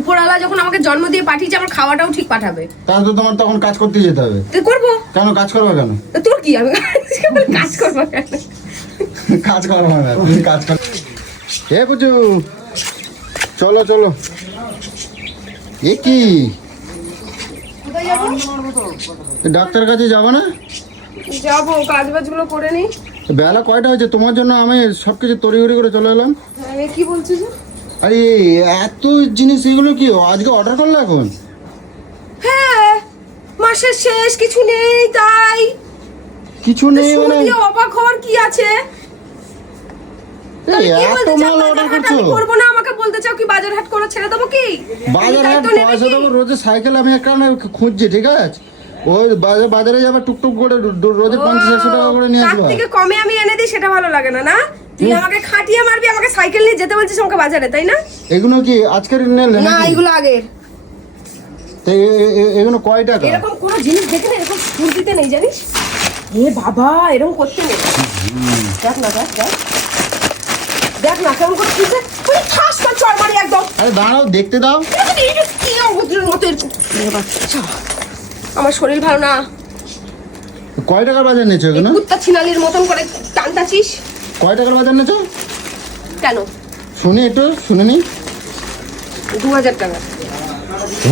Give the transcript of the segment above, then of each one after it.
উপরওয়ালা যখন আমাকে জন্ম দিয়ে পাঠিয়েছে, আমার খাওয়াটাও ঠিক পাঠাবে। তাহলে তো তোমার তখন কাজ করতে যেতে হবে। তুই করবো কেন কাজ করবে কেন? তোর কি, আমি কাজ করবো কেন? কাজ করবে না, তুমি কাজ কর। এ বুঝু, চলো চলো। এ কি ডাক্তার কাছে যাবো না? যাবো, কাজ বাজগুলো করে নি। বেলা কয়টা হয়েছে? তোমার জন্য আমি সবকিছু তড়িঘড়ি করে চলে এলাম। কি বলছিস? আরে এত জিনিস, এগুলো কি আজকে অর্ডার করলে এখন? হ্যাঁ, মাসের শেষ, কিছু নেই তাই। কিছু নেই মানে? অবাক হওয়ার কি আছে? এত মাল অর্ডার করছো? করবো না, আমাকে বলতে চাও কি বাজার হাট করে ছেড়ে দেবো কি? বাজার হাট পয়সা দেবো, রোজে সাইকেল আমি একটা খুঁজছি, ঠিক আছে? ওই বাজারে যাবে টুকটুক করে রোজে 50-100 টাকা করে নিয়ে আসবো। তার থেকে কমে আমি এনে দিই, সেটা ভালো লাগে না? না, তুই আমাকে খাটিয়ে মারবি, আমাকে সাইকেল নিয়ে যেতে বলছিস আমাকে বাজারে, তাই না? এগুলো কি আজকের নেলে না, এগুলো আগের। তো এগুলো কয় টাকা? এরকম কোনো জিনিস দেখে না এরকম ফুল দিতে নেই, জানিস? এ বাবা, এরকম করতে নেই। দেখ না, দেখ দেখ দেখ না কেমন করে দিচ্ছে। তুই ঠাস করে চড় মারি একদম। আরে দাঁড়াও, দেখতে দাও। কি অভদ্রের মতো এরকম। বাচ্চা, আমার শরীর ভালো না। কয় টাকার বাজার নিয়েছো এগুলো? কুত্তা ছিনালির মতন করে টানতাছিস। কয় টাকার বাজার নিয়েছো? কেন শুনি একটু, শুনে নি। 2000 টাকা।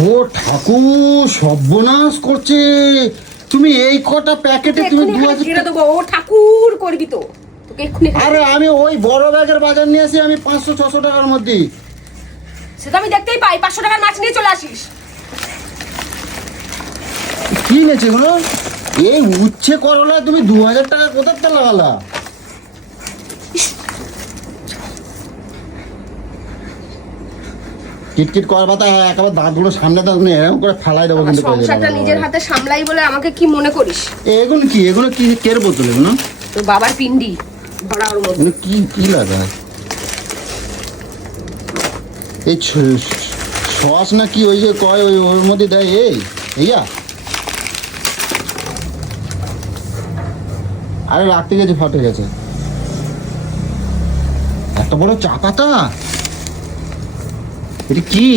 ও ঠাকুর, সর্বনাশ করছে। তুমি এই কটা প্যাকেটে তুমি 2000 ছেড়ে দেবো। ও ঠাকুর করবি তো, তোকে এক্ষুনি। আরে আমি ওই বড় ব্যাগের বাজার নিয়ে আসি আমি 500-600 টাকার মধ্যে। সেটা আমি দেখতেই পাই। 500 টাকার মাছ নিয়ে চলে আসিস। কি নিয়েছে এগুলো? এই উচ্ছে করলা তুমি 2000 টাকা কোথার থেকে লাগালা? কিটকিট করবা তা একেবারে দাঁতগুলো সামনে দাঁতগুলো এরকম করে ফেলাই দেবো কিন্তু। সংসারটা নিজের হাতে সামলাই বলে আমাকে কি মনে করিস? এগুলো কি, এগুলো কি কের বোতল এগুলো? তোর বাবার পিন্ডি ভরা ওর মধ্যে। এগুলো কি কি লাগায়? এই সস না কি ওই যে কয় ওই ওর মধ্যে দেয়? এইয়া আরে রাখতে গেছে, ফাটে গেছে। এত বড় চা পাতা, এটা কি?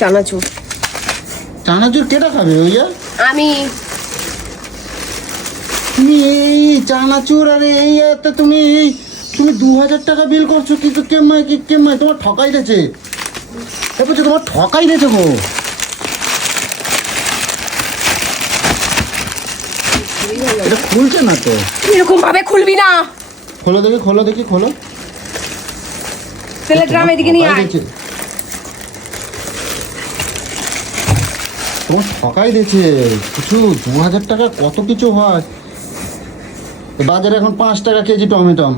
চানাচুর। চানাচুর কেটা খাবে ওইয়া? আমি। তুমি এই চানাচুর আর এই একটা তুমি 2000 টাকা বিল করছো, কিন্তু কেমাই তোমার ঠকাই দিয়েছে। এবার তোমার ঠকাই দিয়েছে গো। এটা খুলছে না তো। এরকম ভাবে খুলবি না। খোলো দেখি, খোলো দেখি, খোলো। তেলের ড্রাম এদিকে নিয়ে আয়। তোমার ঠকাই দিয়েছে কিছু। 2000 টাকা কত কিছু হয় বাজারে এখন। 5 টাকা কেজি টমেটো।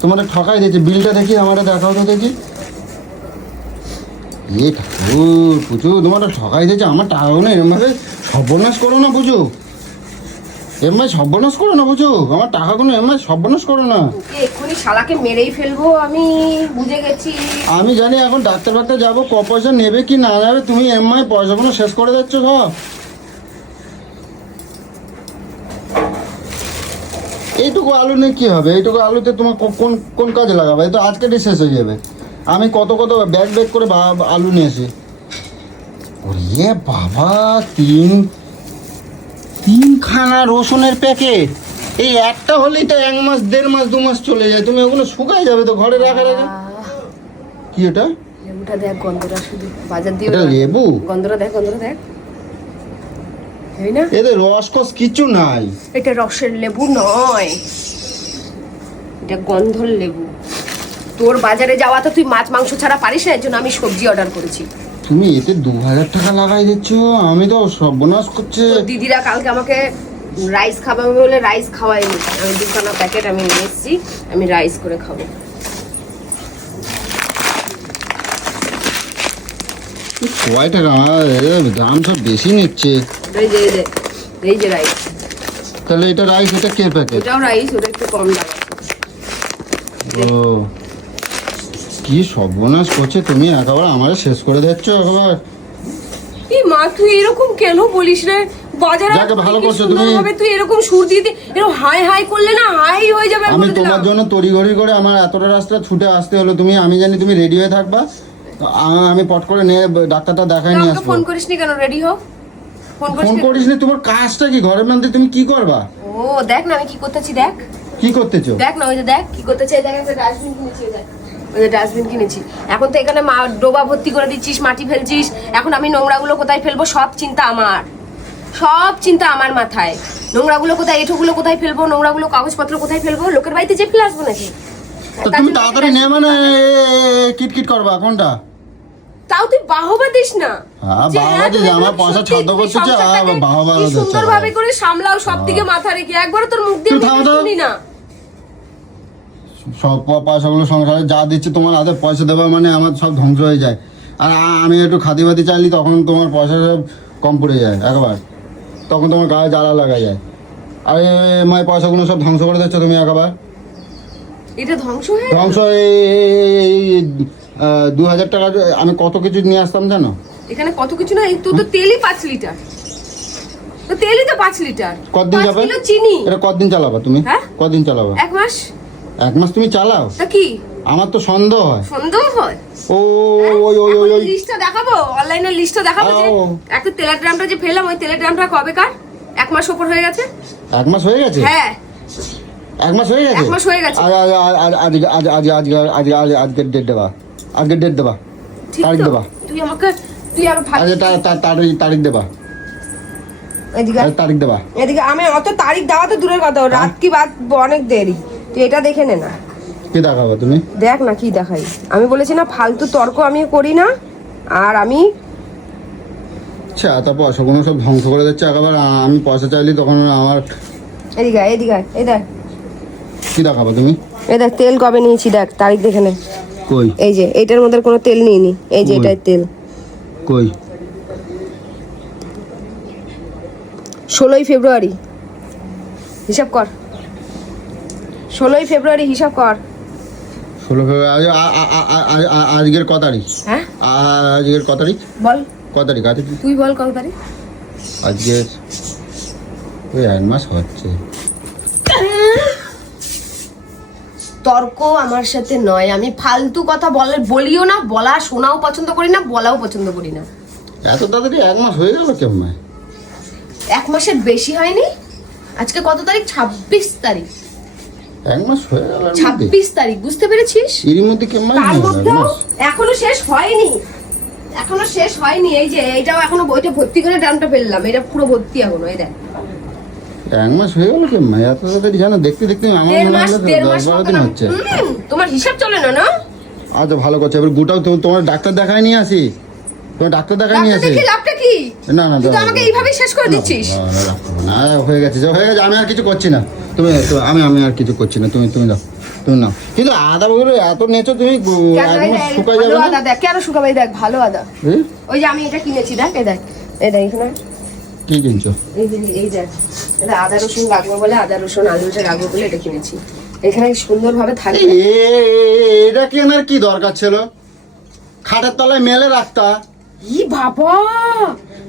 তোমার ঠকাই দিয়েছে। বিলটা দেখি, আমার দেখাও তো দেখি। এ ঠাকুর, পুজো তোমার ঠকাই দিয়েছে। আমার টাকাগুলো এরমভাবে সর্বনাশ করো না, বুঝো? এমআই সর্বনাশ করো না, বুঝো? আমার টাকাগুলো এমআই সর্বনাশ করো না। এক্ষুনি শালাকে মেরেই ফেলবো, আমি বুঝে গেছি। আমি জানি এখন ডাক্তার ফাক্তার যাবো, ক পয়সা নেবে কি না যাবে। তুমি এমআই পয়সাগুলো শেষ করে যাচ্ছ সব। এইটুকু আলু নিয়ে কি হবে? এইটুকু আলুতে তোমার কোন কোন কাজে লাগাবে? এই তো আজকেরই শেষ হয়ে যাবে। আমি কত কত ব্যাগ করে আলু নিয়ে আসি। ওরে বাবা, তিনখানা রসুনের প্যাকেট। এই একটা হলেই তো 1 মাস 1.5 মাস 2 মাস চলে যায়। তুমি ওগুলো শুকায় যাবে তো ঘরে রাখার আগে। কি এটা? লেবুটা দেখ, গন্ধটা শুধু বাজার দিয়ে। এটা লেবু? গন্ধটা দেখ, গন্ধটা দেখ। এই না, এতে রসকস কিছু নাই। এটা রসের লেবু নয়, এটা গন্ধর লেবু। তোর বাজারে যাওয়া তো তুই মাছ মাংস ছাড়া পারিস না, এর জন্য আমি সবজি অর্ডার করেছি। তুমি এতে 2000 টাকা লাগাই দিচ্ছ। আমি তো সর্বনাশ করছে। দিদিরা কালকে আমাকে রাইস খাওয়াবে বলে রাইস খাওয়াইনি। আমি 2খানা প্যাকেট আমি নিয়ে এসেছি, আমি রাইস করে খাবো। কয় টাকা? দাম সব বেশি নিচ্ছে। এই যে রাইস। তাহলে এটা রাইস, এটা কে প্যাকেট? এটাও রাইস, ওটা একটু কম দাম। ও কি সর্বনাশ করছে তুমি, একেবারে আমার শেষ করে দিচ্ছ একেবারে। এই মা, তুই এরকম কেন বলিস রে? বাজারে যাকে ভালো করছো তুমি। তুই এরকম সুর দিয়ে এরকম হাই হাই করলে না হাই হয়ে যাবে। আমি তোমার জন্য তড়িঘড়ি করে আমার এতটা রাস্তা ছুটে আসতে হলো। আমি জানি তুমি রেডি হয়ে থাকবা, তো আমি পট করে নিয়ে ডাক্তারটা দেখাই নিয়ে আমাকে আসবো। ফোন করিসনি কেন? রেডি হও। ফোন ফোন করিস নি? তোমার কাজটা কি? ঘরের মধ্যে তুমি কি করবা? ও দেখ না আমি কি করতেছি, দেখ কি করতেছো? দেখ না, ওই যে দেখ কি করতেছি, এই দেখ একটা ডাস্টবিন কিনেছি, ওই দেখ ওই যে ডাস্টবিন কিনেছি। এখন তো এখানে ডোবা ভর্তি করে দিচ্ছিস, মাটি ফেলছিস, এখন আমি নোংরাগুলো কোথায় ফেলবো সব চিন্তা আমার, সব চিন্তা আমার মাথায়। নোংরাগুলো কোথায়, এঁঠোগুলো কোথায় ফেলবো, নোংরাগুলো কাগজপত্র কোথায় ফেলবো, লোকের বাড়িতে যে ফেলে আসবো নাকি? তো তুমি তাড়াতাড়ি নেমে না কিটকিট করবা কোনটা? তাও তুই বাহবা দিস না। হ্যাঁ, যে বাহবা দিস, তুমি আমার পয়সা সত্যি ছাদ্য করতেছে, সংসারটাকে বাহবা কি দিচ্ছে। সুন্দরভাবে করে সামলাও, সব দিকে মাথা রেখে। একবারও তোর মুখ দিয়ে তুই থামো তো। শুনি না। সব পয়সাগুলো সংসারে যা দিচ্ছে তোমার হাতে পয়সা দেওয়া মানে আমার সব ধ্বংস হয়ে যায়। আর আমি একটু খাতি বাতি চাইলি তখন তোমার পয়সা সব কম পড়ে যায় একবার, তখন তোমার গায়ে জ্বালা লাগা যায়। আর এই পয়সাগুলো সব ধ্বংস করে দিচ্ছ তুমি একবার। এটা ধ্বংস হয়ে ধ্বংস। এই 2000 টাকা আমি কত কিছু নিয়ে আসতাম জানো? এখানে কত কিছু না, এই তো তেলই 5 লিটার, তো তেলই তো 5 লিটার। কতদিন 5 যাবে কিলো চিনি। এটা কতদিন চালাবা তুমি? হ্যাঁ? কতদিন চালাবা? 1 মাস। 1 মাস তুমি চালাও? তা কি আমার তো সন্দেহ হয়। সন্দেহ হয়? ও ওই ওই ওই ওই লিস্টটা দেখাবো, অনলাইনে লিস্টটা দেখাবো যে ও। একটা তেলের ড্রামটা যে ফেললাম, ওই তেলের ড্রামটা কবে কার? 1 মাস উপর হয়ে গেছে। 1 মাস হয়ে গেছে? হ্যাঁ 1 মাস হয়ে গেছে? 1 মাস হয়ে গেছে। আজকের ডেট দেবা, আজকের ডেট দেবা, ঠিক তারিখ তো? দেবা। তুই আরো ভাব। আজকে তারিখ দেবা, এদিকে আয়। তারিখ দেবা। এদিকে আমি অত তারিখ দেওয়া তো দূরের কথা, রাত কি বাদ অনেক দেরি। তুই এটা দেখে নে না, কি দেখাবো তুমি? দেখ না কি দেখাই। আমি বলেছি না ফালতু তর্ক আমি করি না। আর আমি আচ্ছা, তা পয়সাগুলো সব ধ্বংস করে দিচ্ছে একবার। আমি পয়সা চাইলি তখন আমার এদিকে আয়, এদিকে আয়, এই দেখ, কি দেখাবো তুমি? এই দেখ তেল কবে নিয়েছি, দেখ তারিখ দেখে নে। কই এই যে এইটার মধ্যে কোনো তেল নিইনি, এই যে কই? এটাই তেল। কই 16ই ফেব্রুয়ারি, হিসাব কর। 16ই ফেব্রুয়ারি হিসাব কর। 16 ফেব্রুয়ারি। আজকের ক তারিখ? হ্যাঁ আজকের ক তারিখ? বল, ক তারিখ আজকে? তুই বল কত তারিখ। আজকের ওই 1 মাস হচ্ছে। তর্ক আমার সাথে নয়, আমি ফালতু কথা বলিও না, বলা শোনাও পছন্দ করি না, বলাও পছন্দ করি না। এত তাড়াতাড়ি 1 মাস হয়ে গেল কেমন? 1 মাসের বেশি হয়নি। আজকে কত তারিখ? 26 তারিখ। 1 মাস হয়ে গেল? 26 তারিখ, বুঝতে পেরেছিস? এর মধ্যে কেমন তার মধ্যেও এখনো শেষ হয়নি, এখনো শেষ হয়নি। এই যে এইটাও এখনো বইটা ভর্তি করে ড্রামটা ফেললাম, এটা পুরো ভর্তি এখনো। এই দেখ 1 মাস হয়ে গেল কেমন? এত তাড়াতাড়ি জানো? দেখতে দেখতে আমার 1.5 মনে মাস, হলো 1.5 মাস 10-12 দিন হচ্ছে। তোমার হিসাব চলে না না? আচ্ছা ভালো করছে। এবার গোটাও তোমার ডাক্তার দেখায় নিয়ে আসি, তোমার ডাক্তার দেখায় নিয়ে ডাক্তার আসি। দেখে লাভটা কি? না না তুই তো আমাকে এইভাবেই শেষ করে দিচ্ছিস। না হয়ে গেছে, হয়ে গেছে। আমি আর কিছু করছি না। আমি আর কিছু করছি না। তুমি দাও, তুমি নাও। কিন্তু আদা বগুলো এত নেছো তুমি, কেন? এই একদম দেখ, শুকাই ভালো যাবে না? আদা দেখ, কেন শুকাবে? এই দেখ ভালো আদা, এই, ওই যে আমি এটা কিনেছি, দেখ এই দেখ, এই দেখ এখানে, কি কিনছো? এই যে এই দেখ, এটা আদা রসুন রাখবো বলে, আদা রসুন আলুটা রাখবো বলে এটা কিনেছি। এখানে সুন্দরভাবে থাকবে। এটা কেনার কি দরকার ছিল? খাটের তলায় মেলে রাখতা। ই বাবা,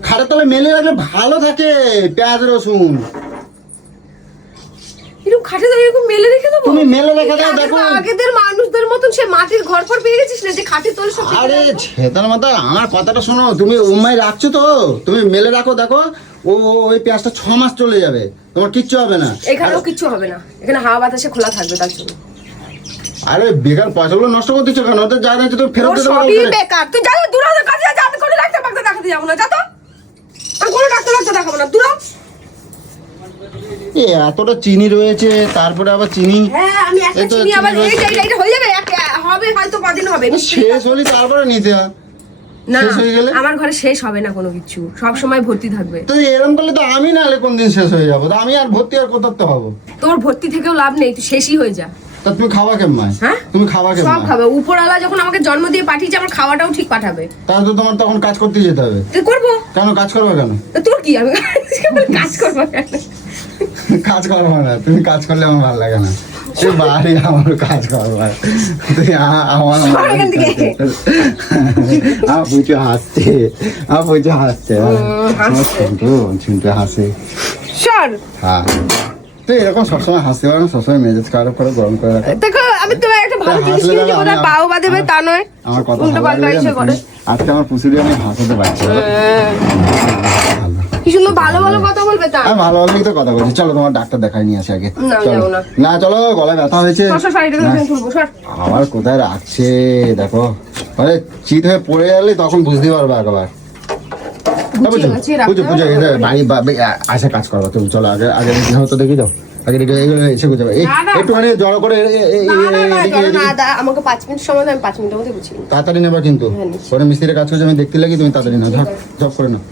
খাটের তলায় মেলে রাখলে ভালো থাকে পেঁয়াজ রসুন। এরকম খাটে তো এরকম মেলে রেখে দেবো? তুমি মেলে রেখে দাও, দেখো। আগেদের মানুষদের মতন সে মাটির ঘর ফর পেয়ে গেছিস না যে খাটে তোর সব রেখে আরে রাখবো? ছেতার মাথা, আমার কথাটা শোনো। তুমি উম্মাই রাখছো তো, তুমি মেলে রাখো, দেখো ওই পেঁয়াজটা 6 মাস চলে যাবে, তোমার কিচ্ছু হবে না। এখানেও কিচ্ছু হবে না, এখানে হাওয়া বাতাসে খোলা থাকবে তার জন্য। আরে বেকার পয়সাগুলো নষ্ট করে দিচ্ছ কেন? তো যা নিচ্ছ তুমি ফেরত তোর দিতে সবই পারো। বেকার। তুই যা দূর হতে কাজে যা, আমি কোনো ডাক্তার দেখাতে যাবো না, যা তো। আমি কোনো ডাক্তার দেখাবো না, দূর হ। এতটা চিনি রয়েছে, তারপরে আবার চিনি হ্যাঁ আমি একটা এই তো চিনি আবার চিনি এইটা হয়ে যাবে, হবে হয়তো কদিন হবে। শেষ হলে তারপরে নিতে হয়। না শেষ হয়ে গেলে? আমার ঘরে শেষ হবে না কোনো কিছু, সব সময় ভর্তি থাকবে। তো এরকম করলে তো আমি নাহলে কোন দিন শেষ হয়ে যাবো। তো আমি আর ভর্তি আর কোথাতে হবো? তোর ভর্তি থেকেও লাভ নেই, তুই শেষই হয়ে যা। তা তুমি খাওয়া কেমন? হ্যাঁ তুমি খাওয়া সব কেমন? খাবে। উপরওয়ালা যখন আমাকে জন্ম দিয়ে পাঠিয়েছে, আমার খাওয়াটাও ঠিক পাঠাবে। তাহলে তো তোমার তখন কাজ করতে যেতে হবে। তুই করবো? কেন কাজ করবে কেন? তা তোর কি, আমি কাজ করবো কেন? কাজ করবো না, তুমি কাজ করলে আমার ভালো লাগে না। সে বাড়ি আমার কাজ করবার, তুই আমার সর এখান থেকে। আমার বুঝে হাসছে, আমার বুঝে হাসছে, হাসছে। শুনতে হাসে। সর। হ্যাঁ তুই এরকম সবসময় হাসতে পারো না, সবসময় মেজাজ খারাপ করে গরম করে রাখো। দেখো আমি তোমার একটা ভালো জিনিস হাসলে কিনছি দাদা, কোথায় আমি- পাও বা দেবে তা নয় আমার কথা উল্টো ভালো পাল্টা লাগে ইচ্ছে না, করে আজকে আমার পুষুরি আমি হাসাতে পারছি না। কি সুন্দর ভালো ভালো কথা বলবে তা আমি ভালো ভালোই তো কথা বলছি, চলো তোমার ডাক্তার দেখাই নিয়ে আসি আগে। না, চলো। যাবো না। না চলো, গলায় ব্যথা হয়েছে। সর শাড়িটা না, তুলবো সর আবার কোথায় রাখছে দেখো, মানে চিত হয়ে পড়ে গেলে তখন বুঝতে পারবে একবার। গুছিয়ে গাছিয়ে রাখতে হবে। বাড়ি আসে কাজ করবো তুমি, চলো আগে আগে তো দেখি দাও আগে দেখে এসে গুছাবে না, না। একটুখানি জড়ো করে আমাকে 5 মিনিট সময় দাও, আমি 5 মিনিটের মধ্যে গুছিয়ে নিই। তাড়াতাড়ি নেবা কিন্তু, হ্যাঁ, নিচ্ছি। পরে মিস্ত্রির কাজ করছে আমি দেখতে লাগি, তুমি তাড়াতাড়ি নাও, ঝপ ঝপ করে নাও।